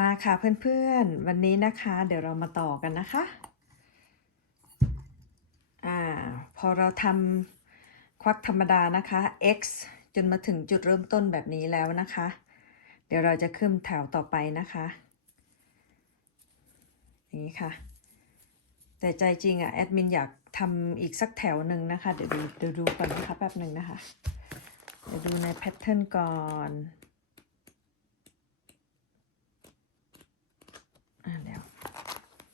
มาค่ะเพื่อนๆ วันนี้นะคะ เดี๋ยวเรามาต่อกันนะคะอ่าพอเราทำควักธรรมดานะคะ x จนมาถึงจุดเริ่มต้นแบบนี้แล้วนะคะ เดี๋ยวเราจะขึ้นแถวต่อไปนะคะอย่างนี้ค่ะ แต่ใจจริงอะแอดมินอยากทำอีกสักแถวหนึ่งนะคะ เดี๋ยวดูเดี๋ยวดูก่อนนะคะแป๊บหนึ่งนะคะ เดี๋ยวดูในแพทเทิร์นก่อน อ่าเดี๋ยว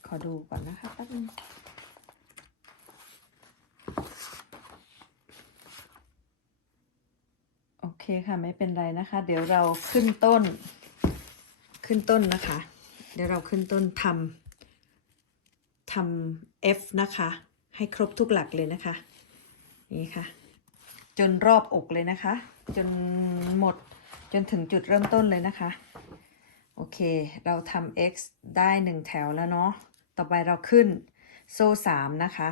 ขอดูก่อนนะคะแป๊บนึงโอเคค่ะไม่เป็นไรนะคะ เดี๋ยวเราขึ้นต้น ขึ้นต้นนะคะ เดี๋ยวเราขึ้นต้นทำทำ F นะคะ ให้ครบทุกหลักเลยนะคะ นี่ค่ะ จนรอบอกเลยนะคะ จนหมดจนถึงจุดเริ่มต้นเลยนะคะ โอเค เราทำ x ได้หนึ่งแถวแล้วเนาะ ต่อไปเราขึ้นโซ่สามนะคะ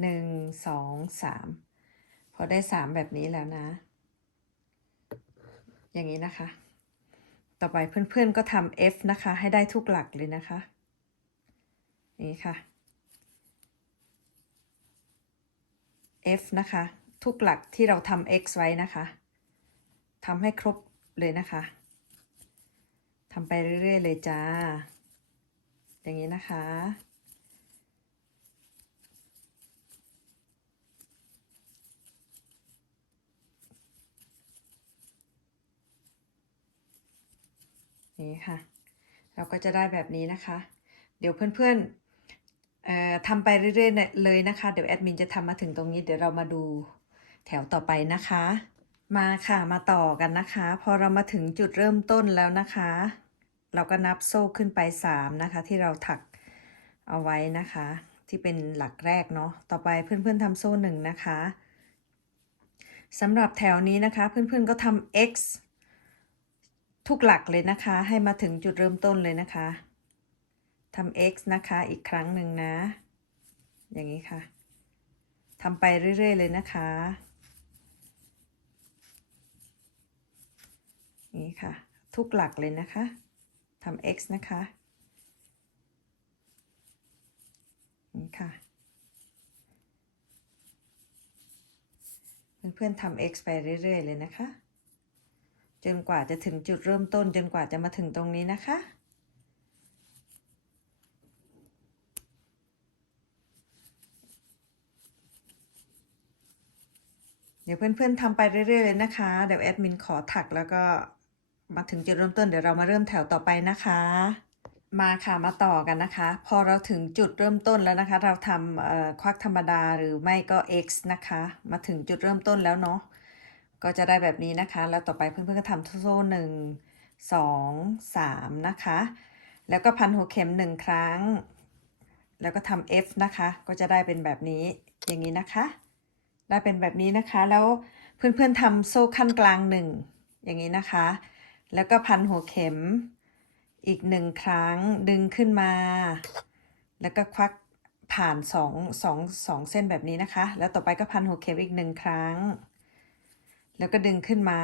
หนึ่งสองสามพอได้สามแบบนี้แล้วนะ อย่างนี้นะคะ ต่อไปเพื่อนๆก็ทำ f นะคะ ให้ได้ทุกหลักเลยนะคะ นี่ค่ะ f นะคะ ทุกหลักที่เราทำ x ไว้นะคะทำให้ครบเลยนะคะ ทำไปเรื่อย ๆ เลยจ้า อย่างนี้นะคะ นี่ค่ะ เราก็จะได้แบบนี้นะคะ เดี๋ยวเพื่อนๆทำไปเรื่อย ๆ เลยนะคะ เดี๋ยวแอดมินจะทำมาถึงตรงนี้ เดี๋ยวเรามาดูแถวต่อไปนะคะ มาค่ะมาต่อกันนะคะ พอเรามาถึงจุดเริ่มต้นแล้วนะคะ เราก็นับโซ่ขึ้นไป 3 นะคะ ที่เราถักเอาไว้นะคะ ที่เป็นหลักแรกเนาะต่อไปเพื่อนๆทำโซ่หนึ่งนะคะสำหรับแถวนี้นะคะ เพื่อนๆก็ทำ x ทุกหลักเลยนะคะ ให้มาถึงจุดเริ่มต้นเลยนะคะทำ x นะคะอีกครั้งหนึ่งนะ อย่างนี้ค่ะทำไปเรื่อย ๆ เลยนะคะ นี่ค่ะ ทุกหลักเลยนะคะทำ x นะคะ นี่ค่ะ เพื่อนๆทำ x ไปเรื่อย ๆ เลยนะคะ จนกว่าจะถึงจุดเริ่มต้น จนกว่าจะมาถึงตรงนี้นะคะเดี๋ยวเพื่อนๆทำไปเรื่อยๆเลยนะคะ เดี๋ยวแอดมินขอถักแล้วก็ มาถึงจุดเริ่มต้นเดี๋ยวเรามาเริ่มแถวต่อไปนะคะ มาค่ะมาต่อกันนะคะ พอเราถึงจุดเริ่มต้นแล้วนะคะ เราทำควักธรรมดาหรือไม่ก็ x นะคะ มาถึงจุดเริ่มต้นแล้วเนาะก็จะได้แบบนี้นะคะ แล้วต่อไปเพื่อนๆก็ทำโซ่หนึ่งสองสามนะคะ แล้วก็พันหัวเข็มหนึ่งครั้ง แล้วก็ทำ F นะคะ ก็จะได้เป็นแบบนี้อย่างนี้นะคะ ได้เป็นแบบนี้นะคะ แล้วเพื่อนๆทำโซ่ขั้นกลางหนึ่งอย่างนี้นะคะ แล้วก็พันหัวเข็ม อีกหนึ่งครั้งดึงขึ้นมา แล้วก็ควักผ่านสองสองสองเส้นแบบนี้นะคะ แล้วต่อไปก็พันหัวเข็มอีกหนึ่งครั้ง แล้วก็ดึงขึ้นมา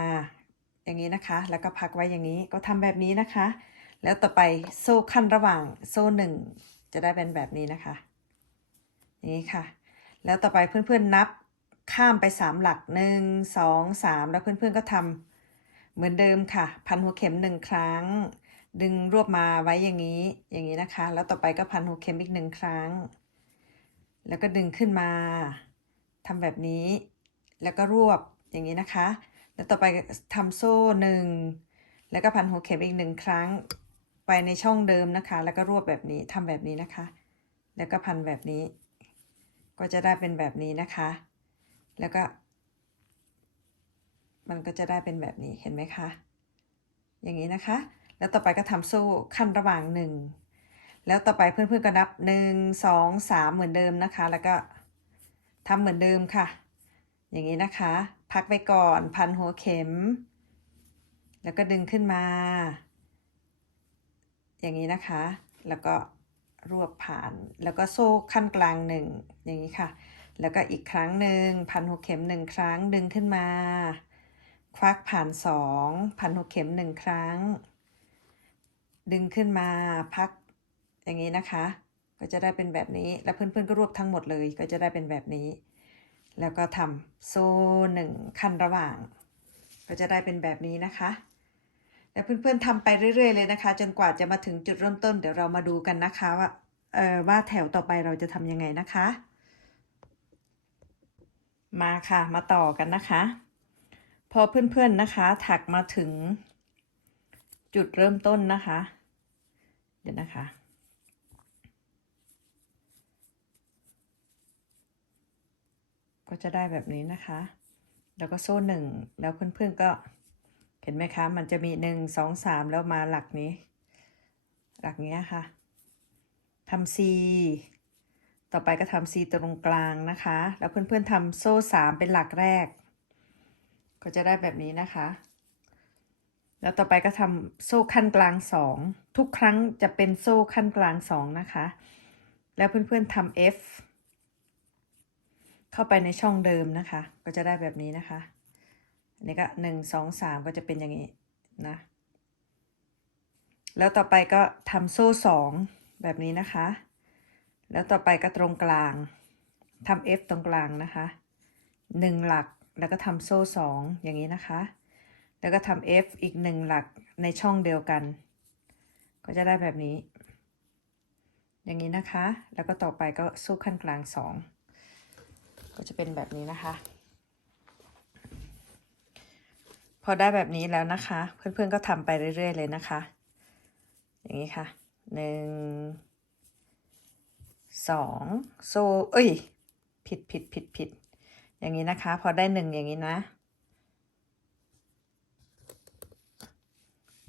อย่างนี้นะคะ แล้วก็พักไว้อย่างนี้ก็ทำแบบนี้นะคะ แล้วต่อไปโซ่ขั้นระหว่างโซ่หนึ่งจะได้เป็นแบบนี้นะคะนี่ค่ะ แล้วต่อไปเพื่อนๆนับข้ามไปสามหลักหนึ่งสองสามแล้วเพื่อนๆก็ทำ เหมือนเดิมค่ะ พันหัวเข็มหนึ่งครั้ง ดึงรวบมาไว้อย่างนี้ อย่างนี้นะคะ แล้วต่อไปก็พันหัวเข็มอีกหนึ่งครั้ง แล้วก็ดึงขึ้นมาทำแบบนี้ แล้วก็รวบอย่างนี้นะคะ แล้วต่อไปทำโซ่หนึ่งแล้วก็พันหัวเข็มอีกหนึ่งครั้ง ไปในช่องเดิมนะคะ แล้วก็รวบแบบนี้ทำแบบนี้นะคะ แล้วก็พันแบบนี้ ก็จะได้เป็นแบบนี้นะคะ แล้วก็ มันก็จะได้เป็นแบบนี้เห็นไหมคะ อย่างนี้นะคะ แล้วต่อไปก็ทำโซ่ขั้นระหว่างหนึ่งแล้วต่อไปเพื่อนๆก็นับหนึ่งสองสามเหมือนเดิมนะคะ แล้วก็ทำเหมือนเดิมค่ะ อย่างนี้นะคะ พักไปก่อนพันหัวเข็ม แล้วก็ดึงขึ้นมา อย่างนี้นะคะ แล้วก็รวบผ่านแล้วก็โซ่ขั้นกลางหนึ่งอย่างนี้ค่ะ แล้วก็อีกครั้งหนึ่งพันหัวเข็มหนึ่งครั้งดึงขึ้นมา ควักผ่านสองพันหัวเข็มหนึ่งครั้ง ดึงขึ้นมาพักอย่างนี้นะคะ ก็จะได้เป็นแบบนี้แล้วเพื่อนๆก็รวบทั้งหมดเลยก็จะได้เป็นแบบนี้ แล้วก็ทำโซ่หนึ่งขั้นระหว่าง ก็จะได้เป็นแบบนี้นะคะแล้วเพื่อนๆทำไปเรื่อย ๆ เลยนะคะ จนกว่าจะมาถึงจุดเริ่มต้น เดี๋ยวเรามาดูกันนะคะว่าเออว่าแถวต่อไปเราจะทำยังไงนะคะ มาค่ะ มาต่อกันนะคะ พอเพื่อนๆนะคะถักมาถึง จุดเริ่มต้นนะคะ เดี๋ยวนะคะ ก็จะได้แบบนี้นะคะ แล้วก็โซ่หนึ่งแล้วเพื่อนๆก็เห็นไหมคะ มันจะมีหนึ่งสองสามแล้วมาหลักนี้ หลักเนี้ยค่ะทำ C ต่อไปก็ทำ C ตรงกลางนะคะ แล้วเพื่อนๆทำโซ่สามเป็นหลักแรก ก็จะได้แบบนี้นะคะ แล้วต่อไปก็ทำโซ่ขั้นกลางสองทุกครั้งจะเป็นโซ่ขั้นกลางสองนะคะ แล้วเพื่อนๆทำ F เข้าไปในช่องเดิมนะคะ ก็จะได้แบบนี้นะคะอันนี้ก็หนึ่งสองสามก็จะเป็นอย่างนี้นะแล้วต่อไปก็ทำโซ่สองแบบนี้นะคะ แล้วต่อไปก็ตรงกลางทำ F ตรงกลางนะคะหนึ่งหลัก แล้วก็ทำโซ่สองอย่างนี้นะคะ แล้วก็ทำ F อีกหนึ่งหลักในช่องเดียวกัน ก็จะได้แบบนี้ อย่างนี้นะคะ แล้วก็ต่อไปก็โซ่ขั้นกลางสองก็จะเป็นแบบนี้นะคะ พอได้แบบนี้แล้วนะคะ เพื่อนๆก็ทำไปเรื่อย ๆ เลยนะคะ อย่างนี้ค่ะหนึ่งสองโซ่เอ้ย ผิดผิดผิดผิด อย่างนี้นะคะ พอได้หนึ่งอย่างนี้นะ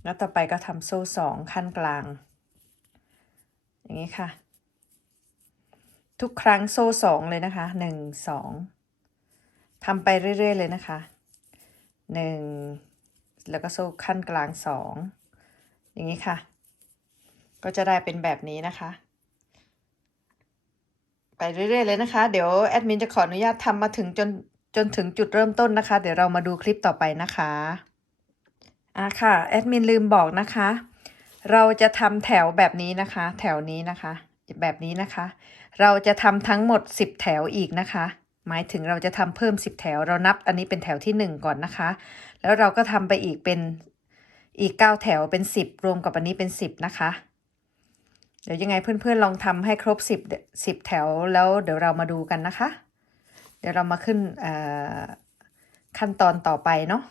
แล้วต่อไปก็ทำโซ่สองขั้นกลาง อย่างนี้ค่ะ ทุกครั้งโซ่สองเลยนะคะหนึ่งสองทำไปเรื่อยๆเลยนะคะหนึ่งแล้วก็โซ่ขั้นกลางสองอย่างนี้ค่ะ ก็จะได้เป็นแบบนี้นะคะ ไปเรื่อยๆเลยนะคะ เดี๋ยวแอดมินจะขออนุญาตทำมาถึงจนจนถึงจุดเริ่มต้นนะคะ เดี๋ยวเรามาดูคลิปต่อไปนะคะอะค่ะแอดมินลืมบอกนะคะ เราจะทำแถวแบบนี้นะคะ แถวนี้นะคะ แบบนี้นะคะ เราจะทำทั้งหมด 10 แถวอีกนะคะ หมายถึงเราจะทำเพิ่ม 10 แถว เรานับอันนี้เป็นแถวที่ 1 ก่อนนะคะ แล้วเราก็ทำไปอีกเป็นอีก 9 แถวเป็น 10 รวมกับอันนี้เป็น 10 นะคะ เดี๋ยวยังไงเพื่อนๆลองทำให้ครบ 10 10 แถวแล้วเดี๋ยวเรามาดูกันนะคะ เดี๋ยวเรามาขึ้นขั้นตอนต่อไปเนาะ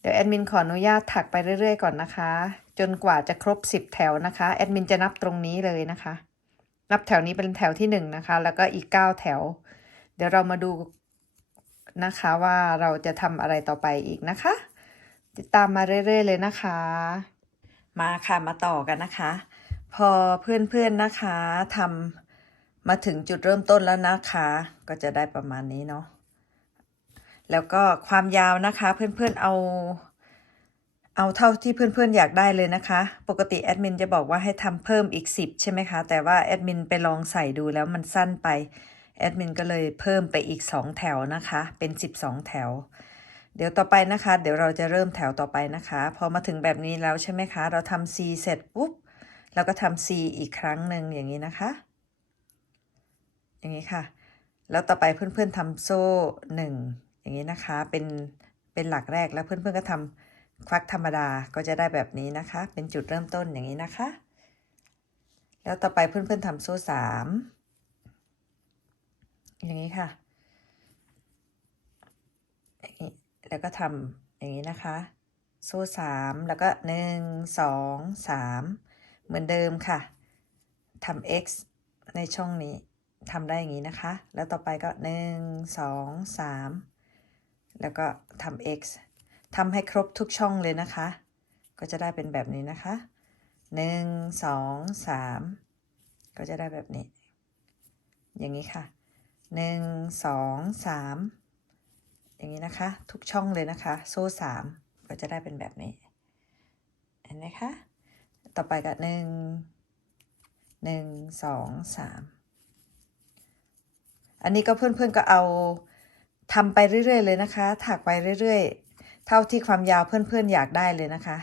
เดี๋ยวแอดมินขออนุญาตถักไปเรื่อยๆก่อนนะคะ จนกว่าจะครบ 10 แถวนะคะแอดมินจะนับตรงนี้เลยนะคะ นับแถวนี้เป็นแถวที่1นะคะ แล้วก็อีก 9 แถว เดี๋ยวเรามาดูนะคะว่าเราจะทำอะไรต่อไปอีกนะคะ ติดตามมาเรื่อยๆเลยนะคะ มาค่ะมาต่อกันนะคะ พอเพื่อนๆนะคะทำมาถึงจุดเริ่มต้นแล้วนะคะ ก็จะได้ประมาณนี้เนาะแล้วก็ความยาวนะคะเพื่อนๆเอา เอาเท่าที่เพื่อนๆอยากได้เลยนะคะ ปกติแอดมินจะบอกว่าให้ทำเพิ่มอีก 10 ใช่ไหมคะ แต่ว่าแอดมินไปลองใส่ดูแล้วมันสั้นไปแอดมินก็เลยเพิ่มไปอีก 2 แถวนะคะ เป็น 12 แถว เดี๋ยวต่อไปนะคะ เดี๋ยวเราจะเริ่มแถวต่อไปนะคะ พอมาถึงแบบนี้แล้วใช่ไหมคะ เราทำ C เสร็จปุ๊บ แล้วก็ทำ C อีกครั้งหนึ่งอย่างนี้นะคะ อย่างนี้ค่ะ แล้วต่อไปเพื่อนๆทำโซ่หนึ่งอย่างนี้นะคะ เป็นเป็นหลักแรกแล้วเพื่อนๆก็ทำควักธรรมดาก็จะได้แบบนี้นะคะ เป็นจุดเริ่มต้นอย่างนี้นะคะ แล้วต่อไปเพื่อนๆทำโซ่สามอย่างนี้ค่ะอย่างนี้แล้วก็ทำอย่างนี้นะคะ โซ่สามแล้วก็หนึ่งสองสาม เหมือนเดิมค่ะทำ x ในช่องนี้ทำได้อย่างนี้นะคะ แล้วต่อไปก็หนึ่งสองสามแล้วก็ทำ x ทำให้ครบทุกช่องเลยนะคะ ก็จะได้เป็นแบบนี้นะคะหนึ่งสองสามก็จะได้แบบนี้ อย่างนี้ค่ะหนึ่งสองสามอย่างนี้นะคะ ทุกช่องเลยนะคะ โซ่สามก็จะได้เป็นแบบนี้ เห็นไหมคะ ต่อไปก็หนึ่งหนึ่งสองสามอันนี้ก็เพื่อนๆก็เอาทำไปเรื่อยๆเลยนะคะ ถักไปเรื่อยๆ เท่าที่ความยาวเพื่อนๆอยากได้เลยนะคะ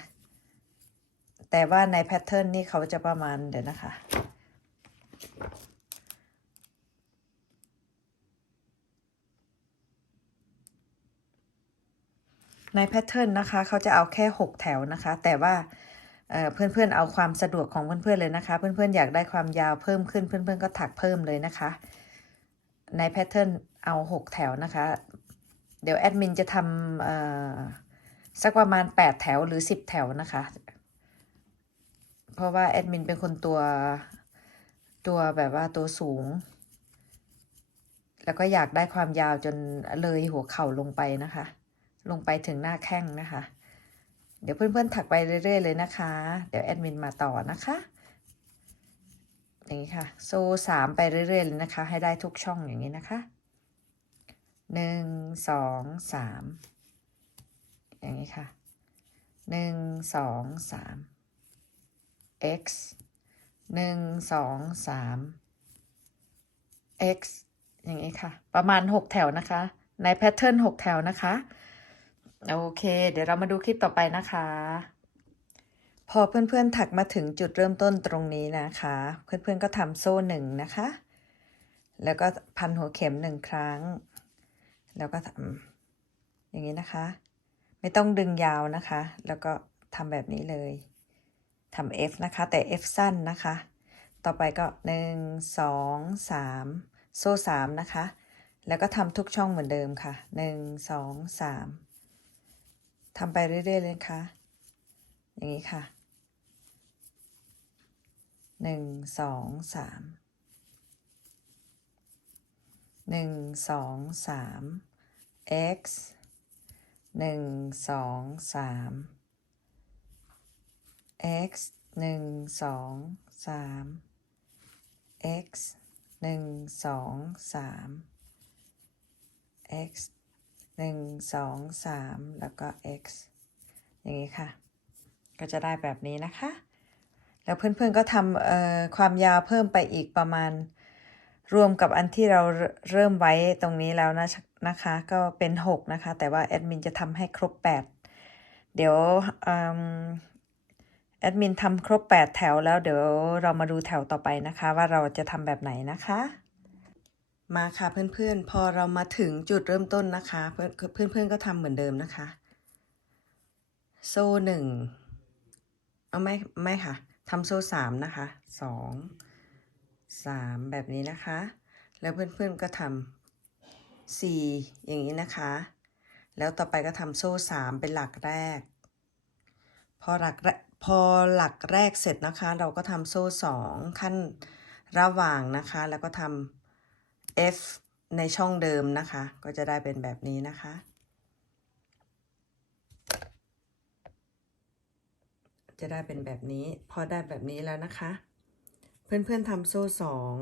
แต่ว่าในแพทเทิร์นนี่เขาจะประมาณเดี๋ยวนะคะในแพทเทิร์นนะคะ เขาจะเอาแค่ 6 แถวนะคะ แต่ว่า เพื่อนๆเอาความสะดวกของเพื่อนๆเลยนะคะ เพื่อนๆอยากได้ความยาวเพิ่มขึ้นเพื่อนๆก็ถักเพิ่มเลยนะคะ ในแพทเทิร์นเอา 6 แถวนะคะ เดี๋ยวแอดมินจะทำสักประมาณ 8 แถวหรือ 10 แถวนะคะ เพราะว่าแอดมินเป็นคนตัวตัวแบบว่าตัวสูง แล้วก็อยากได้ความยาวจนเลยหัวเข่าลงไปนะคะ ลงไปถึงหน้าแข้งนะคะ เดี๋ยวเพื่อนๆถักไปเรื่อย ๆ เลยนะคะ เดี๋ยวแอดมินมาต่อนะคะ อย่างนี้ค่ะ โซ่สามไปเรื่อยๆเลยนะคะ ให้ได้ทุกช่องอย่างนี้นะคะหนึ่งสองสามอย่างนี้ค่ะหนึ่งสองสาม x หนึ่งสองสาม x อย่างนี้ค่ะ ประมาณหกแถวนะคะ ในแพทเทิร์นหกแถวนะคะ โอเค เดี๋ยวเรามาดูคลิปต่อไปนะคะ พอเพื่อนๆถักมาถึงจุดเริ่มต้นตรงนี้นะคะ เพื่อนๆก็ทำโซ่หนึ่งนะคะ แล้วก็พันหัวเข็มหนึ่งครั้ง แล้วก็ทำอย่างนี้นะคะ ไม่ต้องดึงยาวนะคะ แล้วก็ทำแบบนี้เลยทำ F นะคะ แต่ F สั้นนะคะ ต่อไปก็หนึ่งสองสามโซ่สามนะคะ แล้วก็ทำทุกช่องเหมือนเดิมค่ะหนึ่งสองสาม ทำไปเรื่อยๆเลยค่ะอย่างนี้ค่ะหนึ่งสองสามหนึ่งสองสาม x หนึ่งสองสาม x หนึ่งสองสาม x หนึ่งสองสาม x หนึ่งสองสามแล้วก็ x อย่างนี้ค่ะ ก็จะได้แบบนี้นะคะ แล้วเพื่อนๆก็ทำความยาวเพิ่มไปอีกประมาณ รวมกับอันที่เราเริ่มไว้ตรงนี้แล้วนะนะคะ ก็เป็น 6 นะคะ แต่ว่าแอดมินจะทำให้ครบ 8 เดี๋ยวแอดมินทำครบ 8 แถวแล้วเดี๋ยวเรามาดูแถวต่อไปนะคะ ว่าเราจะทำแบบไหนนะคะ มาค่ะเพื่อนๆ พอเรามาถึงจุดเริ่มต้นนะคะเพื่อนเพื่อนๆก็ทำเหมือนเดิมนะคะ โซ่หนึ่งเอาไม่ไม่ค่ะทำโซ่สามนะคะสองสามแบบนี้นะคะ แล้วเพื่อนๆก็ทำสี่อย่างนี้นะคะ แล้วต่อไปก็ทำโซ่สามเป็นหลักแรก พอหลักพอหลักแรกเสร็จนะคะ เราก็ทำโซ่สองขั้นระหว่างนะคะ แล้วก็ทำ F ในช่องเดิมนะคะ ก็จะได้เป็นแบบนี้นะคะ จะได้เป็นแบบนี้ พอได้แบบนี้แล้วนะคะ เพื่อนๆทำโซ่สอง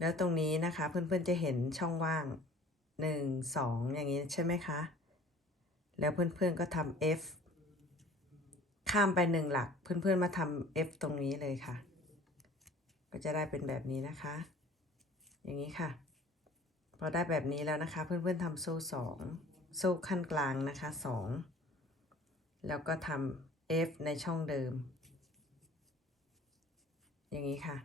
แล้วตรงนี้นะคะ เพื่อนๆจะเห็นช่องว่างหนึ่งสองอย่างนี้ใช่ไหมคะ แล้วเพื่อนๆก็ทำ F ข้ามไปหนึ่งหลัก เพื่อนๆมาทำ F ตรงนี้เลยค่ะ ก็จะได้เป็นแบบนี้นะคะ อย่างนี้ค่ะ พอได้แบบนี้แล้วนะคะ เพื่อนๆทำโซ่สองโซ่ขั้นกลางนะคะสองแล้วก็ทำ F ในช่องเดิม อย่างนี้ค่ะ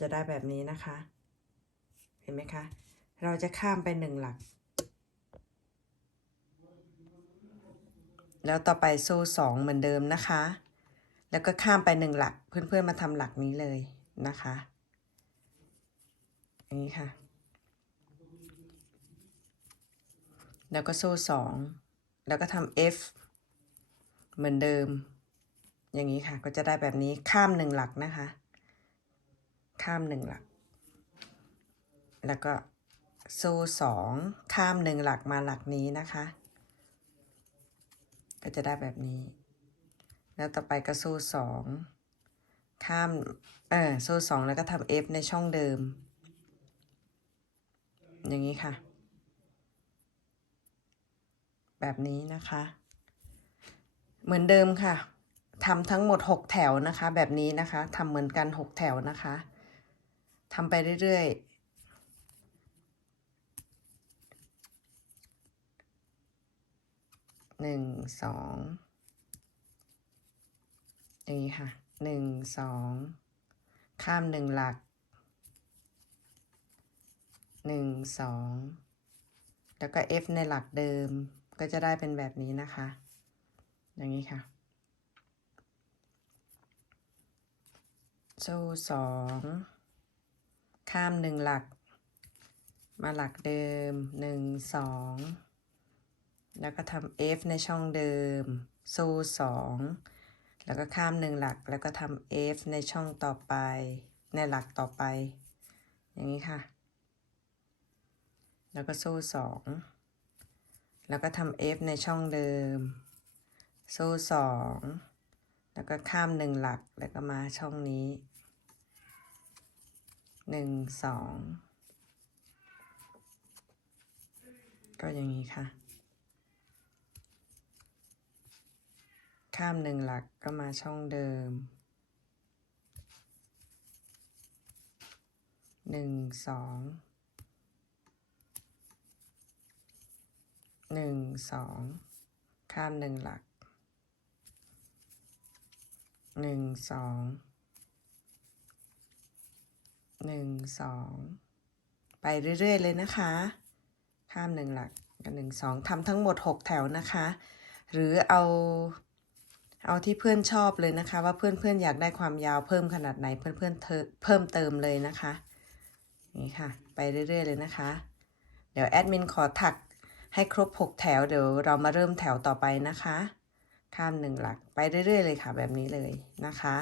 จะได้แบบนี้นะคะ เห็นไหมคะ เราจะข้ามไปหนึ่งหลัก แล้วต่อไปโซ่สองเหมือนเดิมนะคะ แล้วก็ข้ามไปหนึ่งหลัก เพื่อนๆมาทำหลักนี้เลยนะคะ อย่างนี้ค่ะ แล้วก็โซ่สอง แล้วก็ทำ F เหมือนเดิม อย่างนี้ค่ะ ก็จะได้แบบนี้ข้ามหนึ่งหลักนะคะ ข้ามหนึ่งหลัก แล้วก็โซ่สองข้ามหนึ่งหลักมาหลักนี้นะคะ ก็จะได้แบบนี้ แล้วต่อไปก็โซ่สองข้าม เออโซ่สองแล้วก็ทำ F ในช่องเดิม อย่างนี้ค่ะ แบบนี้นะคะ เหมือนเดิมค่ะทำทั้งหมด 6 แถวนะคะ แบบนี้นะคะทำเหมือนกัน 6 แถวนะคะทำไปเรื่อยๆหนึ่งสองอย่างนี้ค่ะหนึ่งสองข้ามหนึ่งหลัก หนึ่งสองแล้วก็ F ในหลักเดิมก็จะได้เป็นแบบนี้นะคะ อย่างนี้ค่ะโซ่สองข้ามหนึ่งหลัก มาหลักเดิมหนึ่งสองแล้วก็ทำ F ในช่องเดิมโซ่สองแล้วก็ข้ามหนึ่งหลักแล้วก็ทำ F ในช่องต่อไป ในหลักต่อไป อย่างนี้ค่ะ แล้วก็โซ่สองแล้วก็ทำ F ในช่องเดิม โซ่สองแล้วก็ข้ามหนึ่งหลักแล้วก็มาช่องนี้หนึ่งสองก็อย่างนี้ค่ะ ข้ามหนึ่งหลักก็มาช่องเดิมหนึ่งสอง หนึ่งสองข้ามหนึ่งหลักหนึ่งสองหนึ่งสองไปเรื่อย ๆ เลยนะคะ ข้ามหนึ่งหลักกับหนึ่งสองทำทั้งหมดหกแถวนะคะ หรือเอาเอาที่เพื่อนชอบเลยนะคะ ว่าเพื่อนๆออยากได้ความยาวเพิ่มขนาดไหนเพื่อนๆเธอเพิ่มเติมเลยนะคะ นี่ค่ะ ไปเรื่อย ๆ เลยนะคะ เดี๋ยวแอดมินขอถัก ให้ครบ 6 แถวเดี๋ยวเรามาเริ่มแถวต่อไปนะคะ ข้ามหนึ่งหลักไปเรื่อยๆเลยค่ะแบบนี้เลยนะคะ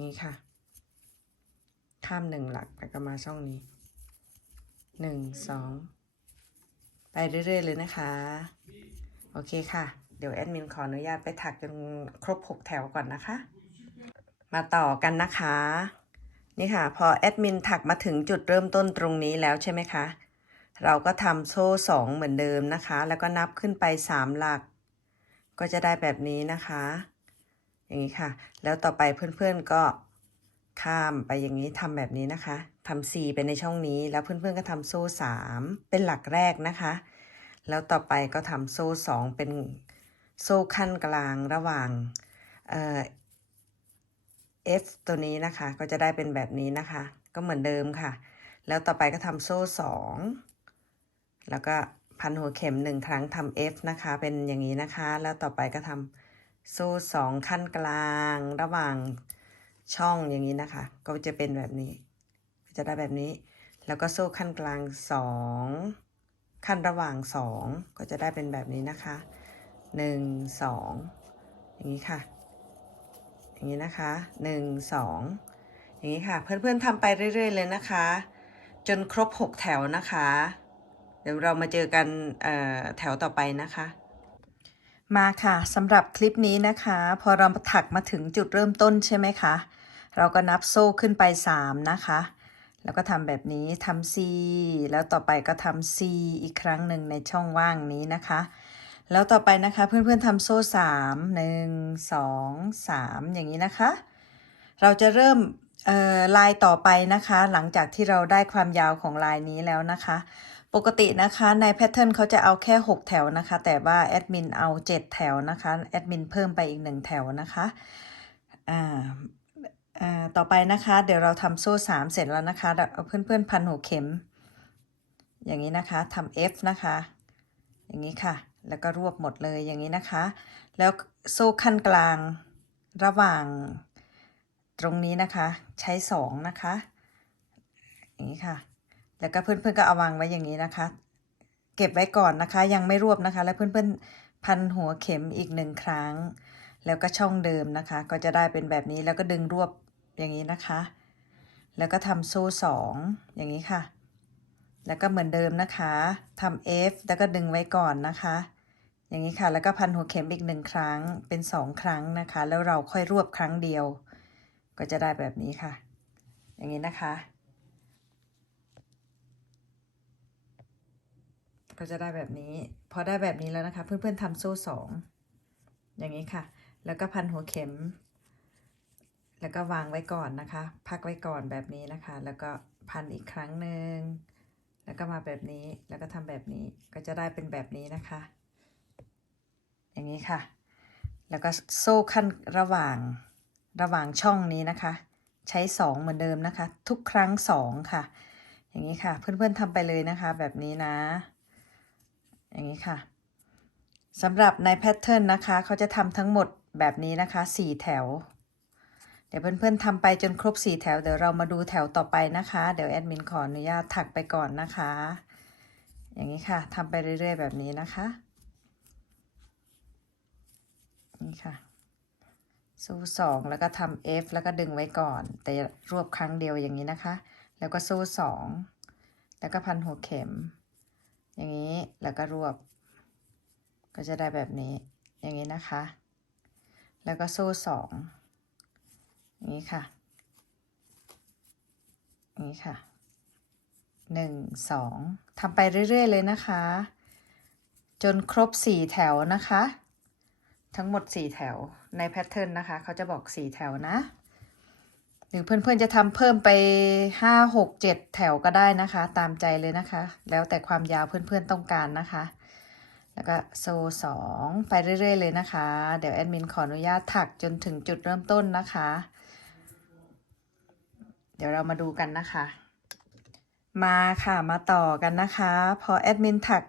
นี่ค่ะ ข้ามหนึ่งหลักแล้วก็มาช่องนี้หนึ่งสองไปเรื่อยๆเลยนะคะ โอเคค่ะ เดี๋ยวแอดมินขออนุญาตไปถักจนครบ 6 แถวก่อนนะคะ มาต่อกันนะคะ นี่ค่ะ พอแอดมินถักมาถึงจุดเริ่มต้นตรงนี้แล้วใช่ไหมคะ เราก็ทำโซ่สองเหมือนเดิมนะคะ แล้วก็นับขึ้นไปสามหลัก ก็จะได้แบบนี้นะคะ อย่างนี้ค่ะ แล้วต่อไปเพื่อนๆก็ข้ามไปอย่างนี้ทำแบบนี้นะคะทำสี่ไปในช่องนี้ แล้วเพื่อนๆก็ทำโซ่สามเป็นหลักแรกนะคะ แล้วต่อไปก็ทำโซ่สองเป็นโซ่ขั้นกลางระหว่างเอ่อ F ตัวนี้นะคะ ก็จะได้เป็นแบบนี้นะคะ ก็เหมือนเดิมค่ะ แล้วต่อไปก็ทำโซ่สองแล้วก็พันหัวเข็มหนึ่งครั้งทำ F นะคะ เป็นอย่างนี้นะคะ แล้วต่อไปก็ทำโซ่สองขั้นกลาง ระหว่างช่องอย่างนี้นะคะ ก็จะเป็นแบบนี้ จะได้แบบนี้ แล้วก็โซ่ขั้นกลางสองขั้นระหว่างสองก็จะได้เป็นแบบนี้นะคะหนึ่งสองอย่างนี้ค่ะ อย่างนี้นะคะหนึ่งสองอย่างนี้ค่ะ เพื่อนๆทำไปเรื่อย ๆ เลยนะคะ จนครบหกแถวนะคะ เดี๋ยวเรามาเจอกันแถวต่อไปนะคะ มาค่ะสำหรับคลิปนี้นะคะ พอเราถักมาถึงจุดเริ่มต้นใช่ไหมคะ เราก็นับโซ่ขึ้นไป 3 นะคะ แล้วก็ทำแบบนี้ทำ C แล้วต่อไปก็ทำ C อีกครั้งหนึ่งในช่องว่างนี้นะคะ แล้วต่อไปนะคะ เพื่อนๆทำโซ่3 1 2 3อย่างนี้นะคะ เราจะเริ่มลายต่อไปนะคะ หลังจากที่เราได้ความยาวของลายนี้แล้วนะคะ ปกตินะคะในแพทเทิร์นเขาจะเอาแค่ 6 แถวนะคะ แต่ว่าแอดมินเอา 7 แถวนะคะแอดมินเพิ่มไปอีก 1 แถวนะคะอ่าอ่าต่อไปนะคะ เดี๋ยวเราทำโซ่3เสร็จแล้วนะคะเดี๋ยวเอาเพื่อนๆพันหัวเข็ม อย่างนี้นะคะทำ F นะคะ อย่างนี้ค่ะ แล้วก็รวบหมดเลยอย่างนี้นะคะ แล้วโซ่ขั้นกลางระหว่างตรงนี้นะคะใช้2นะคะอย่างนี้ค่ะ แล้วก็เพื่อนๆก็เอาวางไว้อย่างนี้นะคะ เก็บไว้ก่อนนะคะ ยังไม่รวบนะคะ แล้วเพื่อนๆพันหัวเข็มอีกหนึ่งครั้ง แล้วก็ช่องเดิมนะคะ ก็จะได้เป็นแบบนี้แล้วก็ดึงรวบอย่างนี้นะคะ แล้วก็ทำโซ่สองอย่างนี้ค่ะ แล้วก็เหมือนเดิมนะคะทำ F แล้วก็ดึงไว้ก่อนนะคะ อย่างนี้ค่ะ แล้วก็พันหัวเข็มอีกหนึ่งครั้งเป็นสองครั้งนะคะ แล้วเราค่อยรวบครั้งเดียว ก็จะได้แบบนี้ค่ะ อย่างนี้นะคะ ก็จะได้แบบนี้ พอได้แบบนี้แล้วนะคะ เพื่อนๆทำโซ่สองอย่างนี้ค่ะ แล้วก็พันหัวเข็ม แล้วก็วางไว้ก่อนนะคะ พักไว้ก่อนแบบนี้นะคะ แล้วก็พันอีกครั้งหนึ่งแล้วก็มาแบบนี้แล้วก็ทำแบบนี้ก็จะได้เป็นแบบนี้นะคะ อย่างนี้ค่ะ แล้วก็โซ่ขั้นระหว่างระหว่างช่องนี้นะคะ ใช้สองเหมือนเดิมนะคะ ทุกครั้งสองค่ะ อย่างนี้ค่ะ เพื่อนๆทำไปเลยนะคะ แบบนี้นะ อย่างนี้ค่ะสำหรับในแพทเทิร์นนะคะเขาจะทำทั้งหมดแบบนี้นะคะสี่แถว เดี๋ยวเพื่อนๆทำไปจนครบสี่แถว เดี๋ยวเรามาดูแถวต่อไปนะคะ เดี๋ยวแอดมินขออนุญาตถักไปก่อนนะคะ อย่างนี้ค่ะทำไปเรื่อยๆ แบบนี้นะคะ นี่ค่ะสู้สองแล้วก็ทำ F แล้วก็ดึงไว้ก่อน แต่รวบครั้งเดียวอย่างนี้นะคะ แล้วก็สู้สองแล้วก็พันหัวเข็ม อย่างนี้แล้วก็รวบ ก็จะได้แบบนี้อย่างนี้นะคะ แล้วก็สู้สองอย่างนี้ค่ะอย่างนี้ค่ะหนึ่งสองทำไปเรื่อย ๆ เลยนะคะ จนครบสี่แถวนะคะ ทั้งหมดสี่แถวในแพทเทิร์นนะคะ เขาจะบอกสี่แถวนะหรือเพื่อนๆจะทำเพิ่มไปห้าหกเจ็ดแถวก็ได้นะคะ ตามใจเลยนะคะ แล้วแต่ความยาวเพื่อนๆต้องการนะคะ แล้วก็โซ่สองไปเรื่อยๆเลยนะคะ เดี๋ยวแอดมินขออนุญาตถักจนถึงจุดเริ่มต้นนะคะ เดี๋ยวเรามาดูกันนะคะ มาค่ะมาต่อกันนะคะ พอแอดมินถัก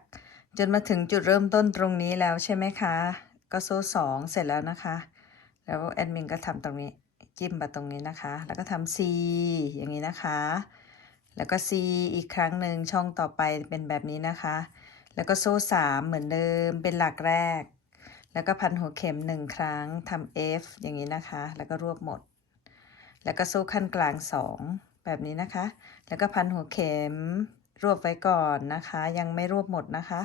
จนมาถึงจุดเริ่มต้นตรงนี้แล้วใช่ไหมคะ ก็โซ่สองเสร็จแล้วนะคะ แล้วแอดมินก็ทำตรงนี้จิ้มมาตรงนี้นะคะ แล้วก็ทำ C อย่างนี้นะคะ แล้วก็ C อีกครั้งหนึ่งช่องต่อไปเป็นแบบนี้นะคะ แล้วก็โซ่สามเหมือนเดิมเป็นหลักแรก แล้วก็พันหัวเข็มหนึ่งครั้งทำ F อย่างนี้นะคะ แล้วก็รวบหมด แล้วก็โซ่ขั้นกลางสองแบบนี้นะคะ แล้วก็พันหัวเข็มรวบไว้ก่อนนะคะ ยังไม่รวบหมดนะคะ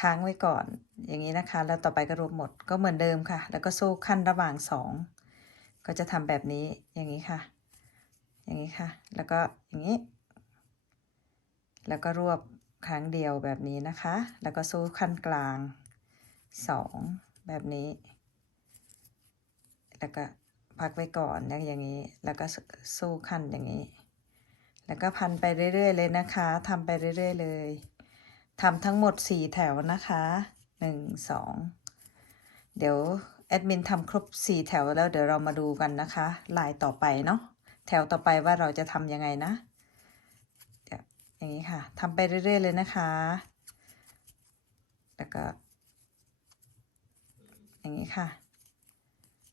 ค้างไว้ก่อน อย่างนี้นะคะ แล้วต่อไปก็รวบหมดก็เหมือนเดิมค่ะ แล้วก็โซ่ขั้นระหว่างสองก็จะทำแบบนี้อย่างนี้ค่ะ อย่างนี้ค่ะ แล้วก็อย่างนี้ แล้วก็รวบครั้งเดียวแบบนี้นะคะ แล้วก็โซ่ขั้นกลางสองแบบนี้ แล้วก็พักไว้ก่อนนะอย่างนี้ แล้วก็โซ่ขั้นอย่างนี้ แล้วก็พันไปเรื่อยๆเลยนะคะทำไปเรื่อย ๆ เลย ทำทั้งหมดสี่แถวนะคะหนึ่งสองเดี๋ยวแอดมินทำครบสี่แถวแล้วเดี๋ยวเรามาดูกันนะคะลายต่อไปเนาะแถวต่อไปว่าเราจะทำยังไงนะเดี๋ยวอย่างนี้ค่ะทำไปเรื่อย ๆ เลยนะคะ แล้วก็ อย่างนี้ค่ะ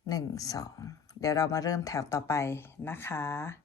หนึ่งสองเดี๋ยวเรามาเริ่มแถวต่อไปนะคะ